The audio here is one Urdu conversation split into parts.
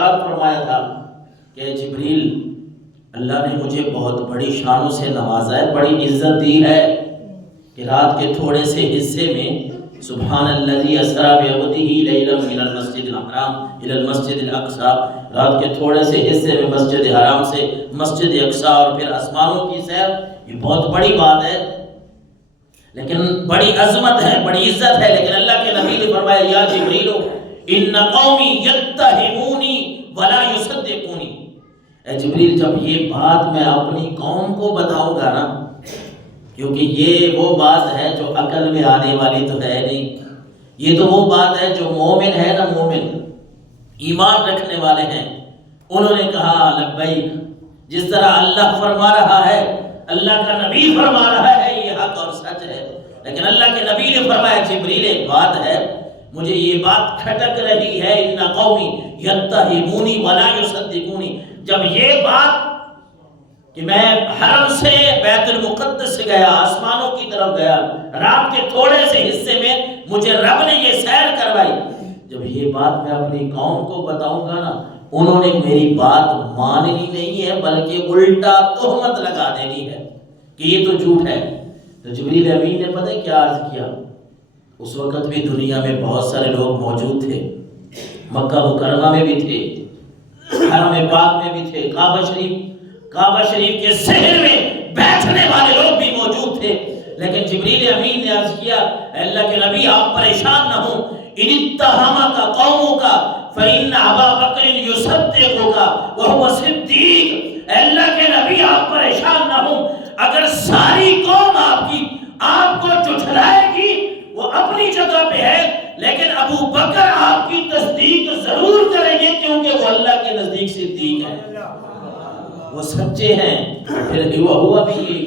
ارشاد فرمایا تھا کہ جبریل، اللہ نے مجھے بہت بڑی شانوں سے نوازا ہے، بڑی عزت دی ہے کہ رات کے تھوڑے سے حصے میں سبحان الذی اسری بعبدہ لیلا من المسجد الحرام الی المسجد الاقصی، رات کے تھوڑے سے حصے میں مسجد حرام سے مسجد اقصی اور پھر آسمانوں کی سیر، یہ بہت بڑی بات ہے، لیکن بڑی عظمت ہے، بڑی عزت ہے۔ لیکن اللہ کے نبی نے فرمایا یا جبریل ان قومی یتہمونی ولا یصدقونی، اے جبریل جب یہ بات میں اپنی قوم کو بتاؤں گا نا، کیونکہ یہ وہ بات ہے جو عقل میں آنے والی تو ہے نہیں، یہ تو وہ بات ہے جو مومن ہے نا، مومن ایمان رکھنے والے ہیں، انہوں نے کہا لبیک، جس طرح اللہ فرما رہا ہے، اللہ کا نبی فرما رہا ہے یہ حق اور سچ ہے، لیکن اللہ کے نبی نے فرمایا جبریل ایک بات ہے، مجھے یہ بات کھٹک رہی ہے، ان قومی یتہمونی ولا یصدقونی، جب یہ بات کہ میں حرم سے بیت المقدس سے گیا، آسمانوں کی طرف گیا، رات کے تھوڑے سے حصے میں مجھے رب نے یہ سیر کروائی، جب یہ بات میں اپنی قوم کو بتاؤں گا نا، انہوں نے میری بات ماننی نہیں ہے بلکہ الٹا تہمت لگا دینی ہے کہ یہ تو جھوٹ ہے۔ تو جبریل امین نے پتہ کیا عرض کیا؟ اس وقت بھی دنیا میں بہت سارے لوگ موجود تھے، مکہ مکرمہ میں بھی تھے، حرم پاک میں بھی تھے، کعبہ شریف کے صحن میں بیٹھنے والے لوگ بھی موجود تھے، لیکن جبریل امین نے عرض کیا اے اللہ کے نبی آپ پریشان نہ ہوں، ان اتہمک قومک فإن ابا بکر یصدقک وہو صدیق، اے اللہ کے نبی آپ پریشان نہ ہوں، اگر ساری قوم آپ کو جھٹلائے گی وہ اپنی جگہ پہ ہے، لیکن ابو بکر آپ کی تصدیق ضرور کریں گے کیونکہ وہ اللہ کے نزدیک صدیق ہے، وہ سچے ہیں۔ پھر ہوا بھی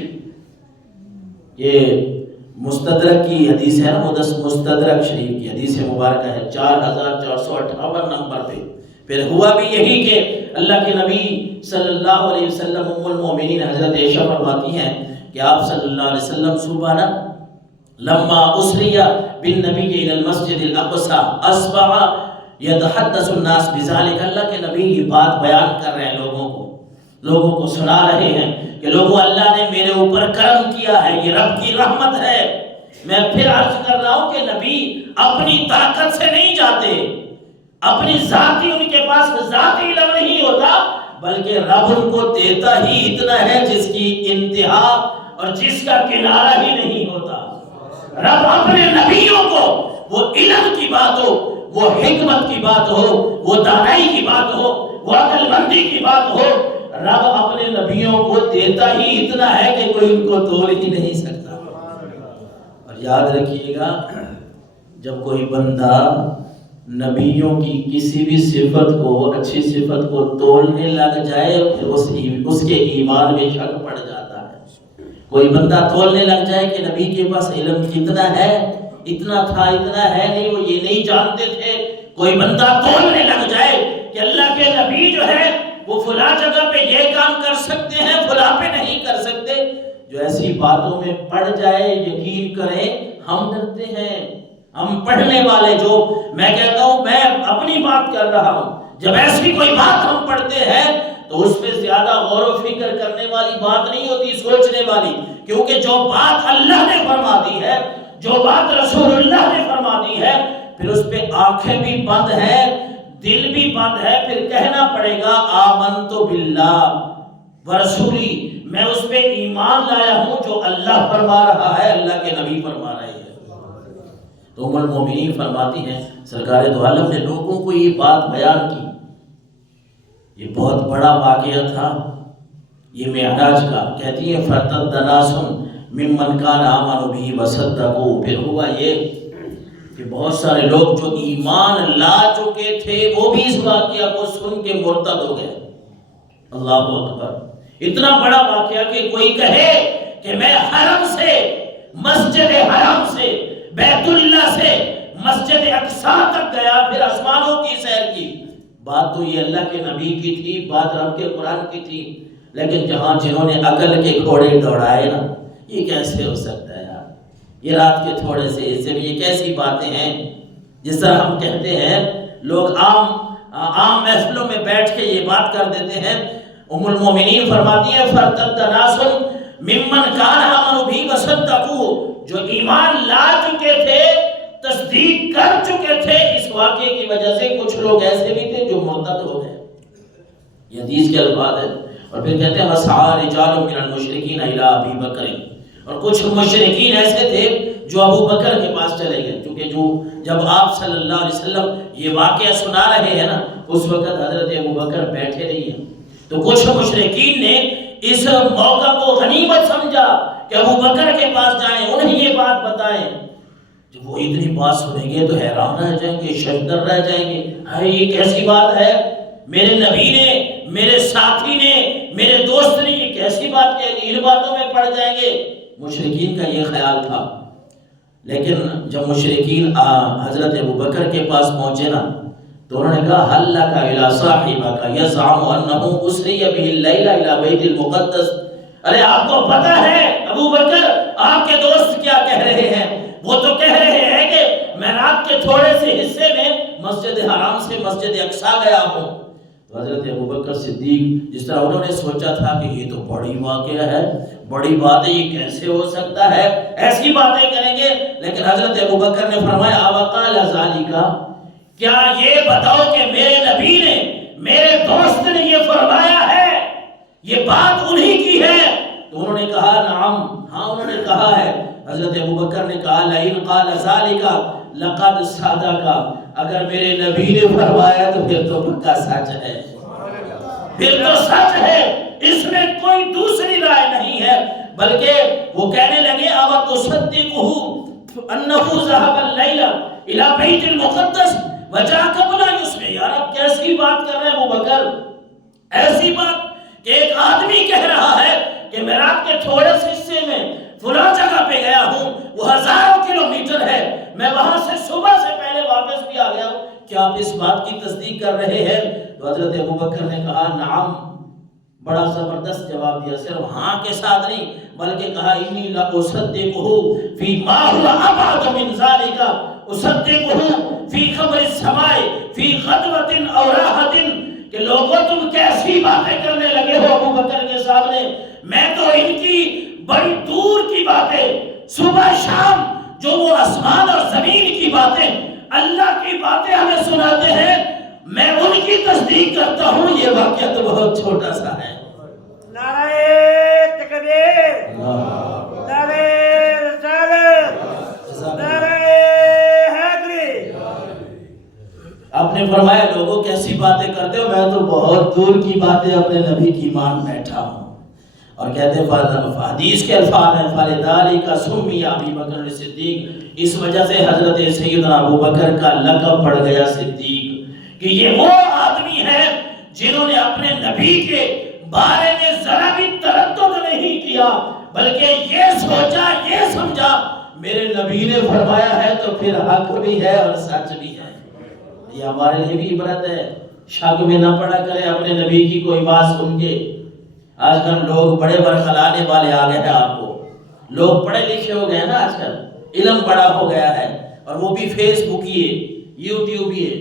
یہ مستدرک کی حدیث ہے نا، مستدرک شریف کی حدیث مبارکہ ہے 4458 نمبر پہ، پھر ہوا بھی یہی کہ اللہ کے نبی صلی اللہ علیہ وسلم ام المومنین حضرت عائشہ فرماتی ہیں کہ آپ صلی اللہ علیہ وسلم صبح نا لما اسری بالنبی الی المسجد الاقصی اصبح یتحدث الناس بذلک، اللہ کے نبی یہ بات بیان کر رہے ہیں، لوگوں کو سنا رہے ہیں کہ لوگوں اللہ نے میرے اوپر کرم کیا ہے، یہ رب کی رحمت ہے۔ میں پھر عرض کر رہا ہوں کہ نبی اپنی طاقت سے نہیں جاتے، اپنی ذاتی ان کے پاس ذاتی علم نہیں ہوتا، بلکہ رب ان کو دیتا ہی اتنا ہے جس کی انتہا اور جس کا کنارہ ہی نہیں ہوتا۔ رب اپنے نبیوں کو وہ علم کی بات ہو، وہ حکمت کی بات ہو، وہ دانائی کی بات ہو، وہ عقل مندی کی بات ہو، رب اپنے نبیوں کو دیتا ہی اتنا ہے کہ کوئی ان کو تول ہی نہیں سکتا۔ اور یاد رکھیے گا جب کوئی بندہ نبیوں کی کسی بھی صفت کو، اچھی صفت کو تولنے لگ جائے پھر اس کے ایمان میں شک پڑ جاتا ہے۔ کوئی بندہ تولنے لگ جائے کہ نبی کے پاس علم کتنا ہے، اتنا تھا، اتنا ہے نہیں، وہ یہ نہیں جانتے تھے، کوئی بندہ تولنے لگ جائے کہ اللہ کے نبی جو ہے وہ فلاں جگہ پہ یہ کام کر سکتے ہیں، فلاں پہ نہیں کر سکتے، جو ایسی باتوں میں پڑ جائے یقین کریں ہم ڈرتے ہیں، ہم پڑھنے والے، جو میں کہتا ہوں میں اپنی بات کر رہا ہوں، جب ایسی کوئی بات ہم پڑھتے ہیں تو اس پہ زیادہ غور و فکر کرنے والی بات نہیں ہوتی، سوچنے والی، کیونکہ جو بات اللہ نے فرما دی ہے، جو بات رسول اللہ نے فرما دی ہے، پھر اس پہ آنکھیں بھی بند ہیں، دل بھی بند ہے، پھر کہنا پڑے گا آمنت باللہ ورسولی، میں اس پہ ایمان لایا ہوں جو اللہ فرما رہا ہے، اللہ کے نبی فرما رہے ہیں۔ تو ام المومنین فرماتی ہیں سرکار دو عالم نے لوگوں کو یہ بات بیان کی، یہ بہت بڑا واقعہ تھا یہ معراج کا۔ کہتی ہے فرتد ناس ممن کان آمنوا بہ وصدقوا، پھر ہوا یہ کہ بہت سارے لوگ جو ایمان لا چکے تھے وہ بھی اس واقعہ کو سن کے مرتد ہو گئے۔ اللہ اکبر، اتنا بڑا واقعہ کہ کوئی کہے کہ میں حرم سے، مسجد حرام سے، بیت اللہ سے مسجد اقصی تک گیا، پھر آسمانوں کی سیر کی، بات تو یہ اللہ کے نبی کی تھی، بات رب کے قرآن کی تھی، لیکن جنہوں نے عقل کے گھوڑے دوڑائے نا، یہ کیسے ہو سکتا ہے یار، یہ رات کے تھوڑے سے حصے میں یہ کیسی باتیں ہیں؟ جس طرح ہم کہتے ہیں لوگ عام عام محفلوں میں بیٹھ کے یہ بات کر دیتے ہیں۔ ام المومنین فرماتی ہیں فَارْتَدَّ نَاسٌ مِّمَّنْ كَانَ آمَنُوا بِهِ وَصَدَّقُوهُ، جو ایمان لا چکے تھے، تصدیق کر چکے تھے، اس واقعے کی وجہ سے کچھ لوگ ایسے بھی تھے جو مرتد ہو گئے۔ یہ حدیث کے الفاظ ہے۔ اور پھر کہتے ہیں وَسَعَىٰ رِجَالٌ مِّنَ الْمُشْرِكِينَ إِلَىٰ أَبِي بَكْرٍ، اور کچھ مشرکین ایسے تھے جو ابو بکر کے پاس چلے گئے، کیونکہ جب آپ صلی اللہ علیہ وسلم یہ واقعہ سنا رہے ہیں نا، اس وقت حضرت ابو بکر بیٹھے نہیں ہیں، تو کچھ مشرکین نے اس موقع کو غنیمت سمجھا کہ ابو بکر کے پاس جائیں، انہیں یہ بات بتائیں۔ جب وہ اتنی بات سنیں گے تو حیران رہ جائیں گے، ششدر رہ جائیں گے، ہائے یہ کیسی بات ہے، میرے نبی نے، میرے ساتھی نے، میرے دوست نے یہ کیسی بات کہہ دی، ان باتوں میں پڑ جائیں گے۔ مشرکین کا یہ خیال تھا۔ لیکن جب مشرکین حضرت ابو بکر کے پاس پہنچے نا، تو انہوں نے کہا حل لک الی صاحبک یزعم انہ اسری بہ اللیل الی بیت المقدس، ارے آپ کو پتہ ہے ابو بکر آپ کے دوست کیا کہہ رہے ہیں؟ وہ تو کہہ رہے ہیں کہ میں رات کے تھوڑے سے حصے میں مسجد حرام سے مسجد اقصیٰ گیا ہوں۔ تو حضرت ابو بکر صدیق، جس طرح انہوں نے سوچا تھا کہ یہ تو بڑی واقعہ ہے، بڑی بات ہے، یہ کیسے ہو سکتا ہے، ایسی باتیں کریں گے، لیکن حضرت ابو بکر نے فرمایا وقال ذالک، کیا یہ بتاؤ کہ میرے نبی نے، میرے دوست نے یہ فرمایا ہے، یہ بات انہی کی ہے؟ تو انہوں نے کہا نعم، ہاں انہوں نے کہا ہے۔ حضرت ابو بکر نے کہا لئن قال ذالک لقد صدق، اگر میرے نبی نے فرمایا تو پھر تو پکا سچ ہے، پھر تو سچ ہے، اس میں کوئی دوسری رائے نہیں ہے۔ بلکہ وہ کہنے لگے اب تصدقہ انہ ذهب اللیل الی بیت المقدس وجاء قبل یصبح، یار اب کیسی بات کر رہے ہیں ابو بکر، ایسی بات کہ ایک آدمی کہہ رہا ہے کہ میں رات کے تھوڑے سے حصے میں فلاں جگہ پہ گیا ہوں، وہ ہزاروں کلومیٹر ہے، میں وہاں سے صبح سے پہلے واپس بھی آ گیا ہوں، کیا آپ اس بات کی تصدیق کر رہے ہیں؟ تو حضرت ابو بکر نے کہا نعم، بڑا زبردست جواب دیا، صرف ہاں کے ساتھ نہیں بلکہ کہا انی لاصدقہ فی ما هو ابعد من ذلک، اصدقہ فی خبر السماء فی غدوۃ او راحۃ، کہ لوگوں تم کیسی باتیں کرنے لگے ہو ابو بکر کے سامنے، میں تو ان کی بڑی دور کی باتیں، صبح شام جو وہ آسمان اور زمین کی باتیں، اللہ کی باتیں ہمیں سناتے ہیں، میں ان کی تصدیق کرتا ہوں، یہ واقعہ تو بہت چھوٹا سا ہے۔ نعرہ تکبیر، نعرہ رسالت، نعرہ حیدری۔ آپ نے فرمایا لوگوں کیسی باتیں کرتے ہو، میں تو بہت دور کی باتیں اپنے نبی کی مان بیٹھا ہوں۔ اور کہتے ہیں حدیث کے الفاظ ہیں فَلِذَلِكَ سُمِّيَ أَبِي بَكْرٍ صدیق، اس وجہ سے حضرت سیدنا ابو بکر کا لقب پڑ گیا صدیق، کہ یہ وہ آدمی ہے جنہوں نے اپنے نبی کے بارے میں ذرا بھی تردد نہیں کیا، بلکہ یہ سوچا، یہ سمجھا میرے نبی نے فرمایا ہے تو پھر حق بھی ہے اور سچ بھی ہے۔ یہ ہمارے لیے بھی عبرت ہے، شک میں نہ پڑا کریں اپنے نبی کی کوئی بات سن کے۔ آج کل لوگ بڑے برخلانے والے آ گئے ہیں، آپ کو لوگ پڑھے لکھے ہو گئے ہیں نا، آج کل علم بڑا ہو گیا ہے، اور وہ بھی فیس بک ہی ہے، یوٹیوب ہی ہے،